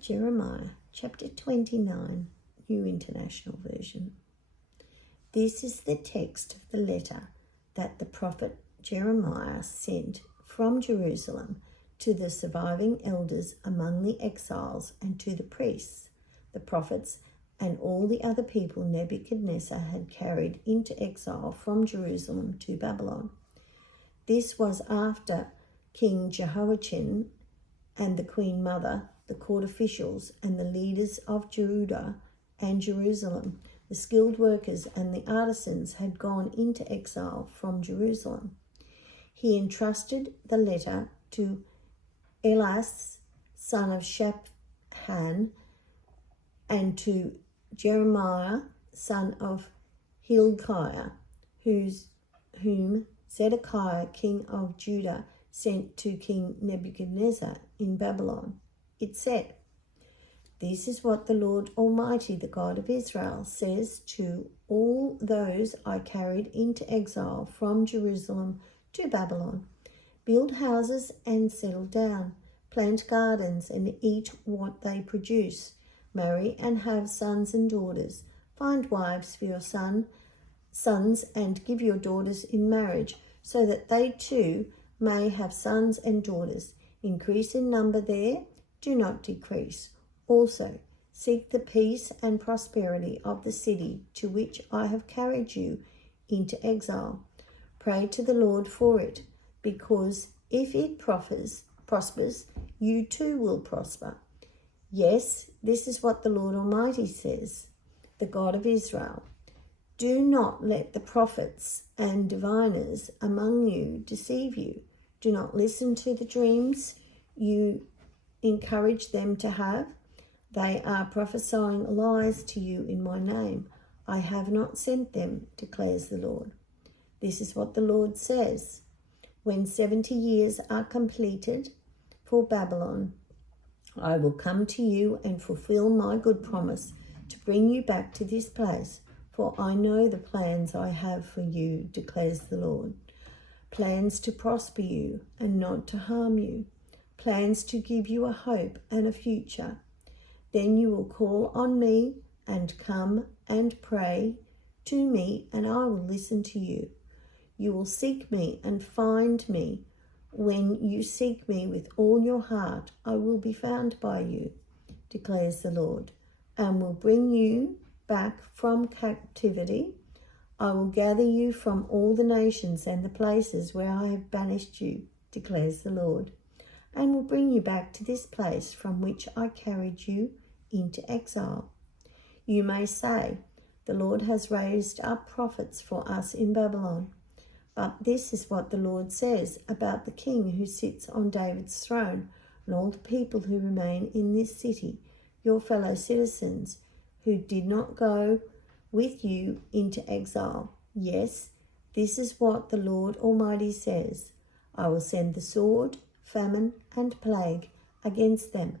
Jeremiah chapter 29, New International Version. This is the text of the letter that the prophet Jeremiah sent from Jerusalem to the surviving elders among the exiles and to the priests, the prophets, and all the other people Nebuchadnezzar had carried into exile from Jerusalem to Babylon. This was after King Jehoiachin and the Queen Mother, the court officials, and the leaders of Judah and Jerusalem, the skilled workers and the artisans had gone into exile from Jerusalem. He entrusted the letter to Elas, son of Shaphan, and to Jeremiah, son of Hilkiah, whom Zedekiah, king of Judah, sent to King Nebuchadnezzar in Babylon. It said, "This is what the Lord Almighty, the God of Israel, says to all those I carried into exile from Jerusalem to Babylon. Build houses and settle down, plant gardens and eat what they produce, marry and have sons and daughters, find wives for your sons and give your daughters in marriage, so that they too may have sons and daughters. Increase in number there, do not decrease. Also, seek the peace and prosperity of the city to which I have carried you into exile. Pray to the Lord for it, because if it prospers, you too will prosper. Yes, this is what the Lord Almighty says, the God of Israel. Do not let the prophets and diviners among you deceive you. Do not listen to the dreams you encourage them to have. They are prophesying lies to you in my name. I have not sent them, declares the Lord. This is what the Lord says. When 70 years are completed for Babylon, I will come to you and fulfill my good promise to bring you back to this place, for I know the plans I have for you, declares the Lord. Plans to prosper you and not to harm you, plans to give you a hope and a future. Then you will call on me and come and pray to me, and I will listen to you. You will seek me and find me. When you seek me with all your heart, I will be found by you, declares the Lord, and will bring you back from captivity. I will gather you from all the nations and the places where I have banished you, declares the Lord, and will bring you back to this place from which I carried you into exile. You may say, the Lord has raised up prophets for us in Babylon. But this is what the Lord says about the king who sits on David's throne and all the people who remain in this city, your fellow citizens, who did not go with you into exile. Yes, this is what the Lord Almighty says. I will send the sword, famine, and plague against them,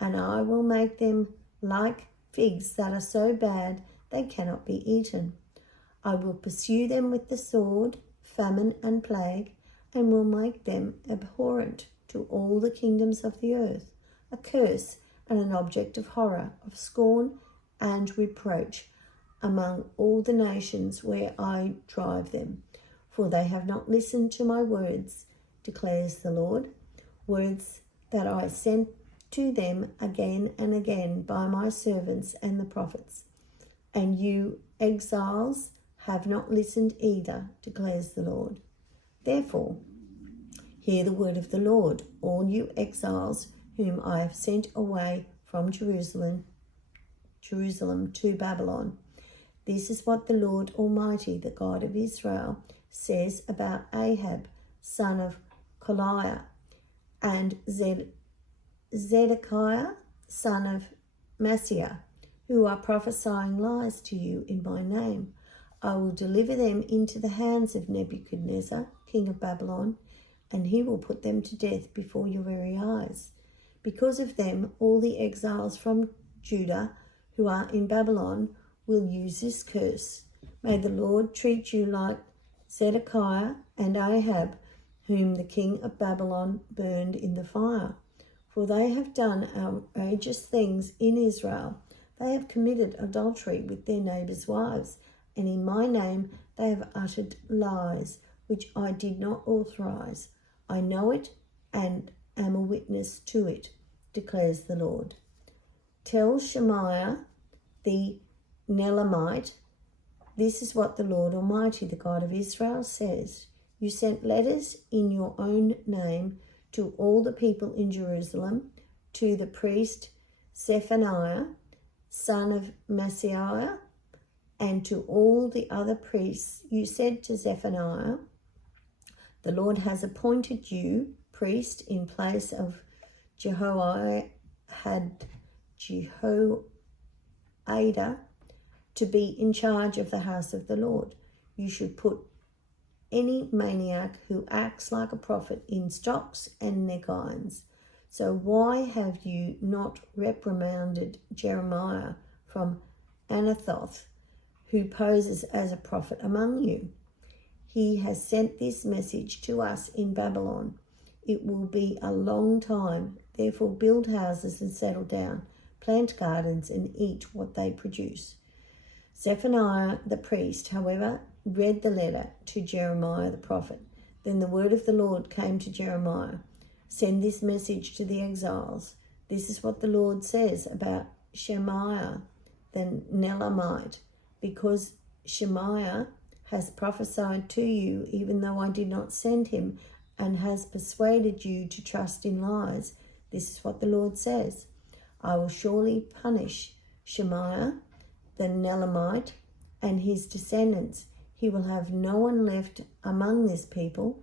and I will make them like figs that are so bad they cannot be eaten. I will pursue them with the sword, famine, and plague, and will make them abhorrent to all the kingdoms of the earth, a curse and an object of horror, of scorn and reproach among all the nations where I drive them. For they have not listened to my words, declares the Lord, words that I sent to them again and again by my servants and the prophets. And you exiles have not listened either, declares the Lord. Therefore, hear the word of the Lord, all you exiles whom I have sent away from Jerusalem to Babylon. This is what the Lord Almighty, the God of Israel, says about Ahab, son of Koliah, and Zedekiah, son of Maaseiah, who are prophesying lies to you in my name. I will deliver them into the hands of Nebuchadnezzar, king of Babylon, and he will put them to death before your very eyes. Because of them, all the exiles from Judah who are in Babylon will use this curse. May the Lord treat you like Zedekiah and Ahab, whom the king of Babylon burned in the fire. For they have done outrageous things in Israel. They have committed adultery with their neighbours' wives, and in my name they have uttered lies, which I did not authorize. I know it and am a witness to it, declares the Lord. Tell Shemaiah the Nelamite, this is what the Lord Almighty, the God of Israel, says. You sent letters in your own name to all the people in Jerusalem, to the priest Zephaniah, son of Maaseiah, and to all the other priests. You said to Zephaniah, the Lord has appointed you priest in place of Jehoiada to be in charge of the house of the Lord. You should put any maniac who acts like a prophet in stocks and neckirons. So why have you not reprimanded Jeremiah from Anathoth, who poses as a prophet among you? He has sent this message to us in Babylon. It will be a long time. Therefore build houses and settle down, plant gardens and eat what they produce. Zephaniah the priest, however, read the letter to Jeremiah the prophet. Then the word of the Lord came to Jeremiah. Send this message to the exiles. This is what the Lord says about Shemaiah the Nelamite, because Shemaiah has prophesied to you, even though I did not send him, and has persuaded you to trust in lies. This is what the Lord says. I will surely punish Shemaiah the Nelamite and his descendants. He will have no one left among this people,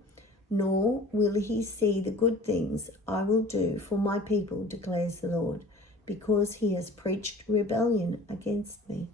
nor will he see the good things I will do for my people, declares the Lord, because he has preached rebellion against me.